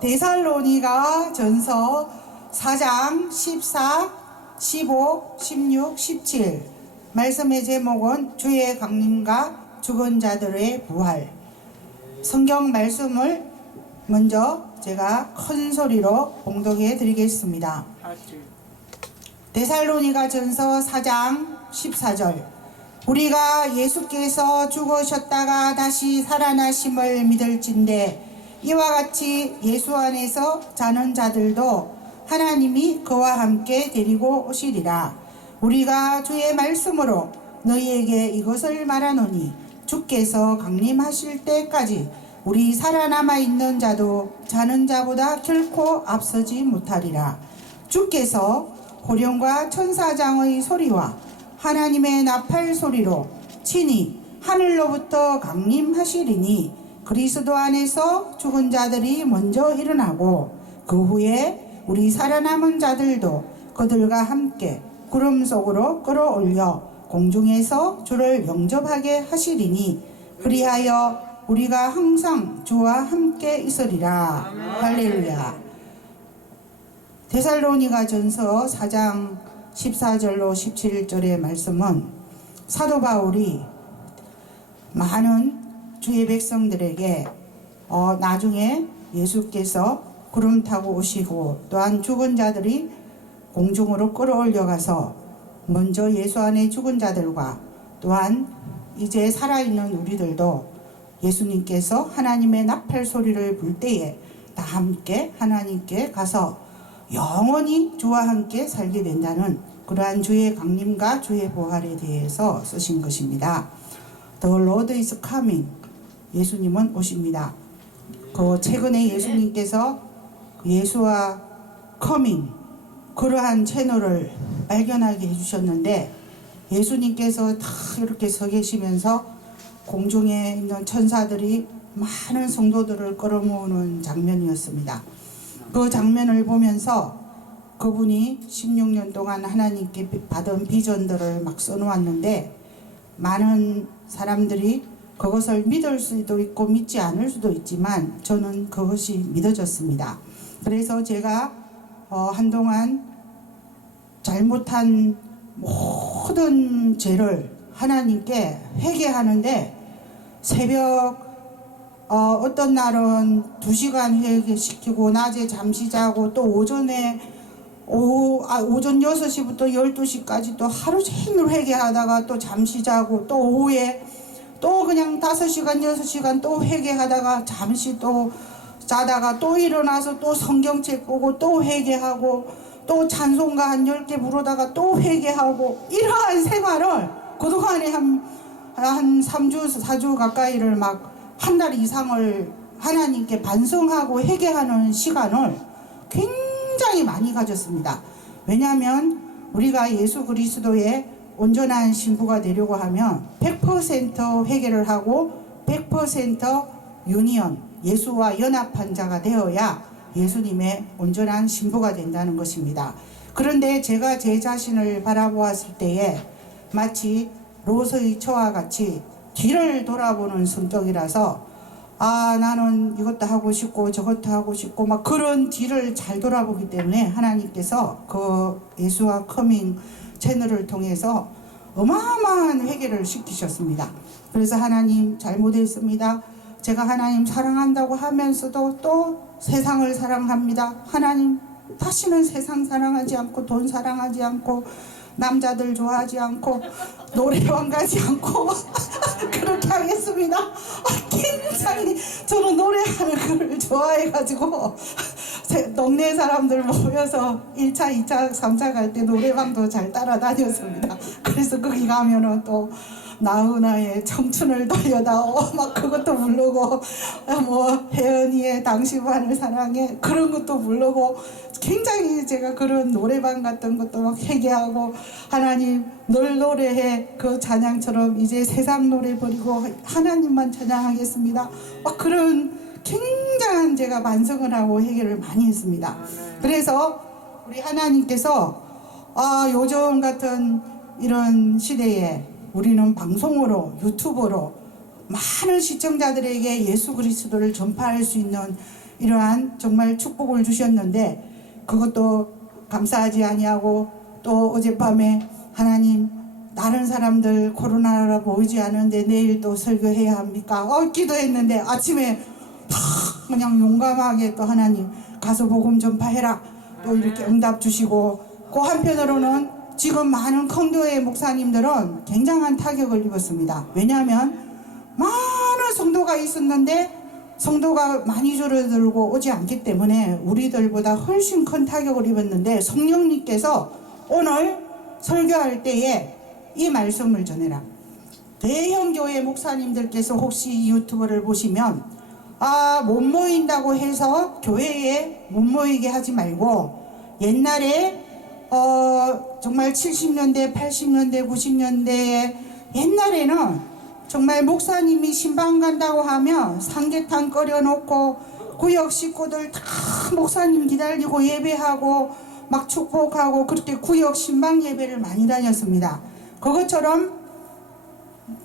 데살로니가 전서 4장 14, 15, 16, 17 말씀의 제목은 주의 강림과 죽은 자들의 부활. 성경 말씀을 먼저 제가 큰 소리로 봉독해 드리겠습니다. 데살로니가 전서 4장 14절 우리가 예수께서 죽으셨다가 다시 살아나심을 믿을진대 이와 같이 예수 안에서 자는 자들도 하나님이 그와 함께 데리고 오시리라. 우리가 주의 말씀으로 너희에게 이것을 말하노니 주께서 강림하실 때까지 우리 살아남아 있는 자도 자는 자보다 결코 앞서지 못하리라. 주께서 호령과 천사장의 소리와 하나님의 나팔 소리로 친히 하늘로부터 강림하시리니 그리스도 안에서 죽은 자들이 먼저 일어나고 그 후에 우리 살아남은 자들도 그들과 함께 구름 속으로 끌어올려 공중에서 주를 영접하게 하시리니 그리하여 우리가 항상 주와 함께 있으리라. 할렐루야. 데살로니가 전서 4장 14절로 17절의 말씀은 사도 바울이 많은 주의 백성들에게 나중에 예수께서 구름 타고 오시고 또한 죽은 자들이 공중으로 끌어올려가서 먼저 예수 안에 죽은 자들과 또한 이제 살아있는 우리들도 예수님께서 하나님의 나팔 소리를 불 때에 다 함께 하나님께 가서 영원히 주와 함께 살게 된다는 그러한 주의 강림과 주의 부활에 대해서 쓰신 것입니다. The Lord is coming. 예수님은 오십니다. 그 최근에 예수님께서 예수와 커밍 그러한 채널을 발견하게 해주셨는데 예수님께서 다 이렇게 서 계시면서 공중에 있는 천사들이 많은 성도들을 끌어모으는 장면이었습니다. 그 장면을 보면서 그분이 16년 동안 하나님께 받은 비전들을 막 써놓았는데 많은 사람들이 그것을 믿을 수도 있고 믿지 않을 수도 있지만 저는 그것이 믿어졌습니다. 그래서 제가 한동안 잘못한 모든 죄를 하나님께 회개하는데 새벽 어떤 날은 2시간 회개시키고 낮에 잠시 자고 또 오전에 오전 6시부터 12시까지 또 하루 종일 회개하다가 또 잠시 자고 또 오후에 또 그냥 5시간 6시간 또 회개하다가 잠시 또 자다가 또 일어나서 또 성경책 보고 또 회개하고 또 찬송가 한 10개 부르다가 또 회개하고 이러한 생활을 그동안에 한 3주 4주 가까이를 막 한 달 이상을 하나님께 반성하고 회개하는 시간을 굉장히 많이 가졌습니다. 왜냐하면 우리가 예수 그리스도의 온전한 신부가 되려고 하면 100% 회개를 하고 100% 유니언 예수와 연합한 자가 되어야 예수님의 온전한 신부가 된다는 것입니다. 그런데 제가 제 자신을 바라보았을 때에 마치 롯의 처와 같이 뒤를 돌아보는 성격이라서 나는 이것도 하고 싶고 저것도 하고 싶고 막 그런 뒤를 잘 돌아보기 때문에 하나님께서 그 예수와 커밍 채널을 통해서 어마어마한 회개를 시키셨습니다. 그래서 하나님 잘못했습니다. 제가 하나님 사랑한다고 하면서도 또 세상을 사랑합니다. 하나님 다시는 세상 사랑하지 않고 돈 사랑하지 않고 남자들 좋아하지 않고 노래방 가지 않고 그렇게 하겠습니다. 굉장히 저는 노래하는 걸 좋아해가지고 동네 사람들 모여서 1차, 2차, 3차 갈 때 노래방도 잘 따라다녔습니다. 그래서 거기 가면은 또 나훈아의 청춘을 돌려다오 막 그것도 부르고 뭐 혜연이의 당신만을 사랑해 그런 것도 부르고 굉장히 제가 그런 노래방 같은 것도 막 회개하고 하나님 널 노래해 그 찬양처럼 이제 세상 노래 버리고 하나님만 찬양하겠습니다. 막 그런 굉장한 제가 반성을 하고 회개를 많이 했습니다. 그래서 우리 하나님께서 요즘 같은 이런 시대에 우리는 방송으로 유튜브로 많은 시청자들에게 예수 그리스도를 전파할 수 있는 이러한 정말 축복을 주셨는데 그것도 감사하지 아니하고 또 어젯밤에 하나님 다른 사람들 코로나라 보이지 않은데 내일 또 설교해야 합니까? 기도했는데 아침에 다 그냥 용감하게 또 하나님 가서 복음 전파해라 또 이렇게 응답 주시고 그 한편으로는 지금 많은 큰교회 목사님들은 굉장한 타격을 입었습니다. 왜냐하면 많은 성도가 있었는데 성도가 많이 줄어들고 오지 않기 때문에 우리들보다 훨씬 큰 타격을 입었는데 성령님께서 오늘 설교할 때에 이 말씀을 전해라. 대형 교회 목사님들께서 혹시 유튜브를 보시면 못 모인다고 해서 교회에 못 모이게 하지 말고 옛날에 정말 70년대, 80년대, 90년대에 옛날에는 정말 목사님이 신방 간다고 하면 삼계탕 끓여놓고 구역 식구들 다 목사님 기다리고 예배하고 막 축복하고 그렇게 구역 신방 예배를 많이 다녔습니다. 그것처럼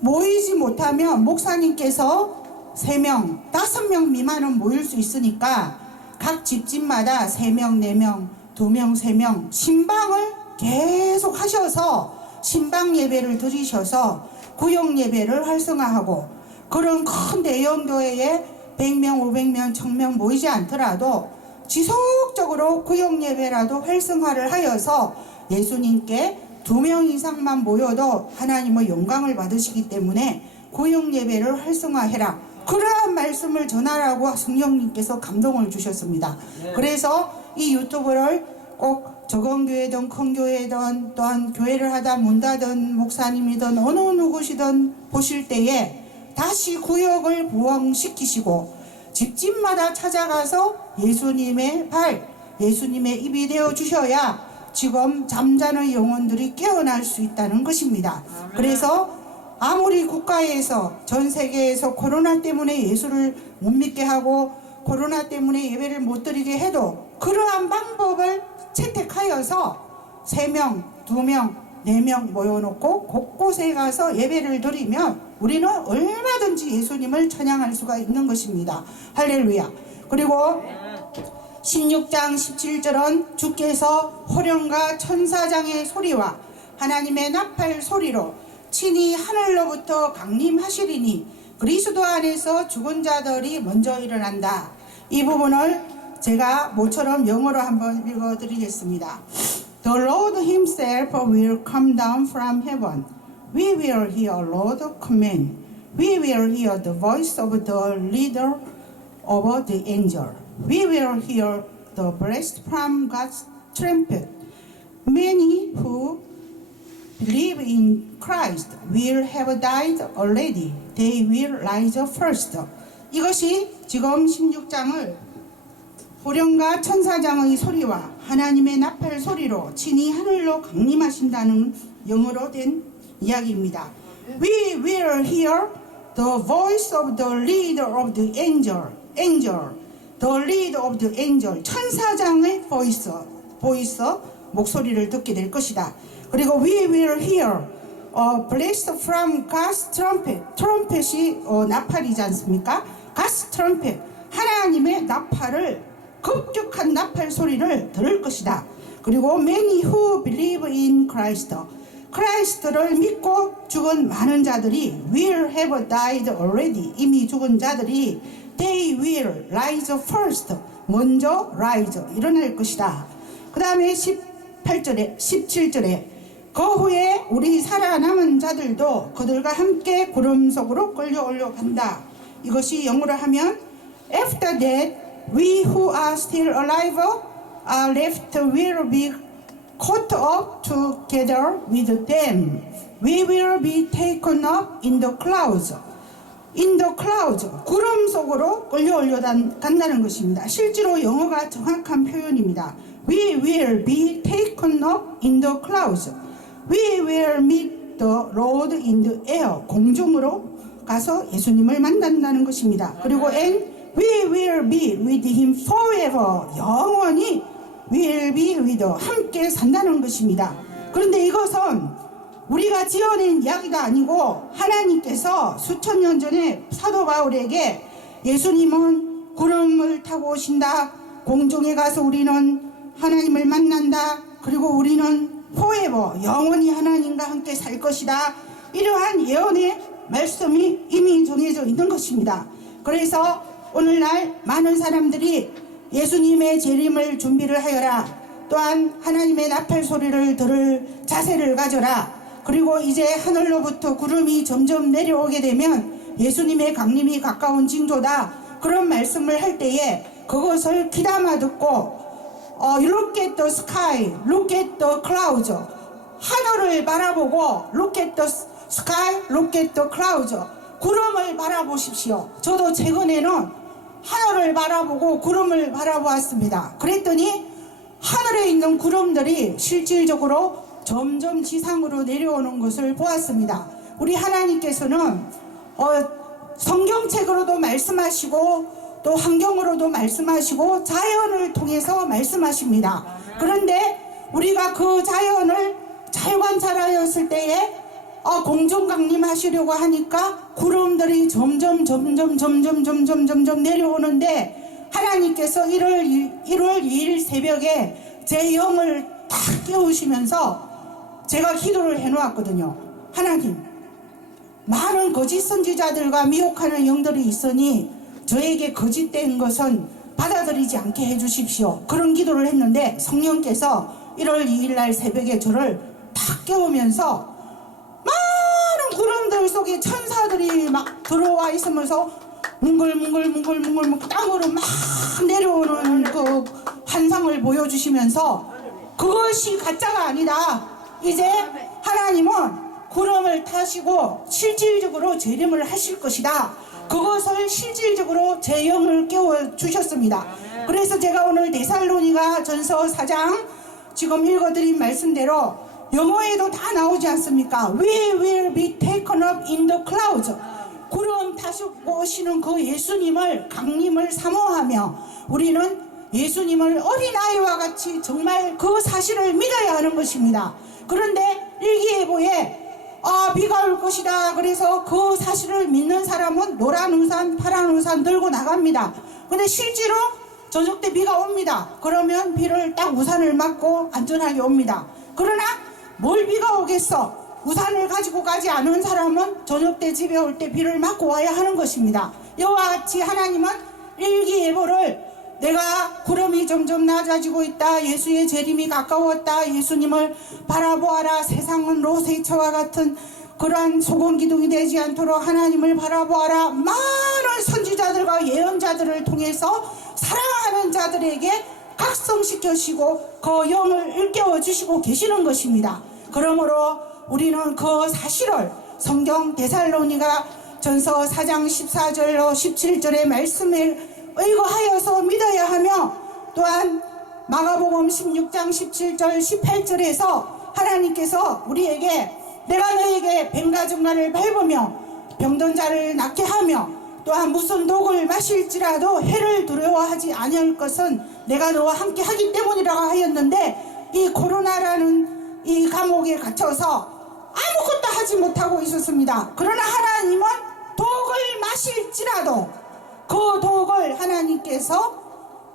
모이지 못하면 목사님께서 3명, 5명 미만은 모일 수 있으니까 각 집집마다 3명, 4명, 2명, 3명 신방을 계속 하셔서 신방 예배를 드리셔서 구역 예배를 활성화하고 그런 큰 대형 교회에 100명, 500명, 1000명 모이지 않더라도 지속적으로 구역 예배라도 활성화를 하여서 예수님께 2명 이상만 모여도 하나님의 영광을 받으시기 때문에 구역 예배를 활성화해라. 그러한 말씀을 전하라고 성령님께서 감동을 주셨습니다. 그래서 이 유튜브를 꼭 적은교회든 큰교회든 또한 교회를 하다 문 닫은 목사님이든 어느 누구시든 보실 때에 다시 구역을 부흥시키시고 집집마다 찾아가서 예수님의 발, 예수님의 입이 되어 주셔야 지금 잠자는 영혼들이 깨어날 수 있다는 것입니다. 그래서 아무리 국가에서 전 세계에서 코로나 때문에 예수를 못 믿게 하고 코로나 때문에 예배를 못 드리게 해도 그러한 방법을 채택하여서 3명, 2명, 4명 모여놓고 곳곳에 가서 예배를 드리면 우리는 얼마든지 예수님을 찬양할 수가 있는 것입니다. 할렐루야. 그리고 16장 17절은 주께서 호령과 천사장의 소리와 하나님의 나팔 소리로 친히 하늘로부터 강림하시리니 그리스도 안에서 죽은 자들이 먼저 일어난다. 이 부분을 제가 모처럼 영어로 한번 읽어드리겠습니다. The Lord himself will come down from heaven. We will hear Lord command. We will hear the voice of the leader of the angel. We will hear the blast from God's trumpet. Many who believe in Christ will have died already. They will rise first. 이것이 지금 16장을 호령과 천사장의 소리와 하나님의 나팔 소리로 친히 하늘로 강림하신다는 영어로 된 이야기입니다. We will hear the voice of the leader of the angel. The leader of the angel. 천사장의 voice 목소리를 듣게 될 것이다. 그리고 we will hear a blast from God's trumpet. 트럼펫이 나팔이지 않습니까? God's trumpet. 하나님의 나팔을 급격한 나팔 소리를 들을 것이다. 그리고 many who believe in Christ. 크라이스트를 믿고 죽은 많은 자들이 will have died already. 이미 죽은 자들이 they will rise first. 먼저 rise. 일어날 것이다. 그 다음에 18절에 17절에 그 후에 우리 살아남은 자들도 그들과 함께 구름 속으로 끌려 올라간다. 이것이 영어로 하면 After that we who are still alive are left will be caught up together with them. We will be taken up in the clouds. In the clouds. 구름 속으로 끌려 올라간다는 것입니다. 실제로 영어가 정확한 표현입니다. We will be taken up in the clouds. We will meet the Lord in the air. 공중으로 가서 예수님을 만난다는 것입니다. 그리고 and we will be with him forever. 영원히 will be with 함께 산다는 것입니다. 그런데 이것은 우리가 지어낸 이야기가 아니고 하나님께서 수천 년 전에 사도 바울에게 예수님은 구름을 타고 오신다. 공중에 가서 우리는 하나님을 만난다. 그리고 우리는 forever 영원히 하나님과 함께 살 것이다. 이러한 예언의 말씀이 이미 정해져 있는 것입니다. 그래서 오늘날 많은 사람들이 예수님의 재림을 준비를 하여라. 또한 하나님의 나팔 소리를 들을 자세를 가져라. 그리고 이제 하늘로부터 구름이 점점 내려오게 되면 예수님의 강림이 가까운 징조다. 그런 말씀을 할 때에 그것을 귀담아 듣고 look at the sky, look at the clouds. 하늘을 바라보고 look at the sky, look at the clouds. 구름을 바라보십시오. 저도 최근에는 하늘을 바라보고 구름을 바라보았습니다. 그랬더니 하늘에 있는 구름들이 실질적으로 점점 지상으로 내려오는 것을 보았습니다. 우리 하나님께서는 성경책으로도 말씀하시고 또 환경으로도 말씀하시고 자연을 통해서 말씀하십니다. 그런데 우리가 그 자연을 잘 관찰하였을 때에 공중 강림하시려고 하니까 구름들이 점점 내려오는데 하나님께서 1월 2일 새벽에 제 영을 딱 깨우시면서 제가 기도를 해놓았거든요. 하나님, 많은 거짓 선지자들과 미혹하는 영들이 있으니 저에게 거짓된 것은 받아들이지 않게 해주십시오. 그런 기도를 했는데 성령께서 1월 2일 날 새벽에 저를 탁 깨우면서 많은 구름들 속에 천사들이 막 들어와 있으면서 뭉글뭉글 땅으로 막 내려오는 그 환상을 보여주시면서 그것이 가짜가 아니다. 이제 하나님은 구름을 타시고 실질적으로 재림을 하실 것이다. 그것을 실질적으로 제 영을 깨워주셨습니다. 그래서 제가 오늘 데살로니가 전서 4장 지금 읽어드린 말씀대로 영어에도 다 나오지 않습니까? We will be taken up in the clouds. 구름 타시고 오시는 그 예수님을 강림을 사모하며 우리는 예수님을 어린아이와 같이 정말 그 사실을 믿어야 하는 것입니다. 그런데 일기예보에 비가 올 것이다. 그래서 그 사실을 믿는 사람은 노란 우산, 파란 우산 들고 나갑니다. 근데 실제로 저녁 때 비가 옵니다. 그러면 비를 딱 우산을 맞고 안전하게 옵니다. 그러나 뭘 비가 오겠어? 우산을 가지고 가지 않은 사람은 저녁 때 집에 올 때 비를 맞고 와야 하는 것입니다. 이와 같이 하나님은 일기예보를 내가 구름이 점점 낮아지고 있다. 예수의 재림이 가까웠다. 예수님을 바라보아라. 세상은 롯의 처와 같은 그러한 소금기둥이 되지 않도록 하나님을 바라보아라. 많은 선지자들과 예언자들을 통해서 사랑하는 자들에게 각성시켜주시고 그 영을 일깨워 주시고 계시는 것입니다. 그러므로 우리는 그 사실을 성경 데살로니가 전서 4장 14절로 17절의 말씀을 의거하여서 믿어야 하며 또한 마가복음 16장 17절 18절에서 하나님께서 우리에게 내가 너에게 뱀가증가를 밟으며 병든 자를 낫게 하며 또한 무슨 독을 마실지라도 해를 두려워하지 아니할 것은 내가 너와 함께 하기 때문이라고 하였는데 이 코로나라는 이 감옥에 갇혀서 아무것도 하지 못하고 있었습니다. 그러나 하나님은 독을 마실지라도 그 독을 하나님께서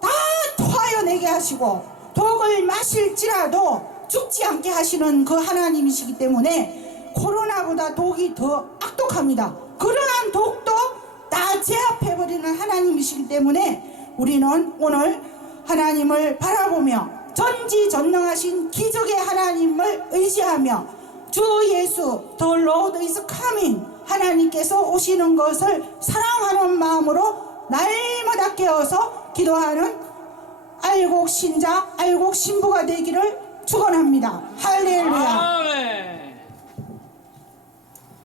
다 토하여내게 하시고 독을 마실지라도 죽지 않게 하시는 그 하나님이시기 때문에 코로나보다 독이 더 악독합니다. 그러한 독도 다 제압해버리는 하나님이시기 때문에 우리는 오늘 하나님을 바라보며 전지전능하신 기적의 하나님을 의지하며 주 예수 The Lord is coming 하나님께서 오시는 것을 사랑하는 마음으로 날마다 깨어서 기도하는 알곡 신자, 알곡 신부가 되기를 축원합니다. 할렐루야. 아멘.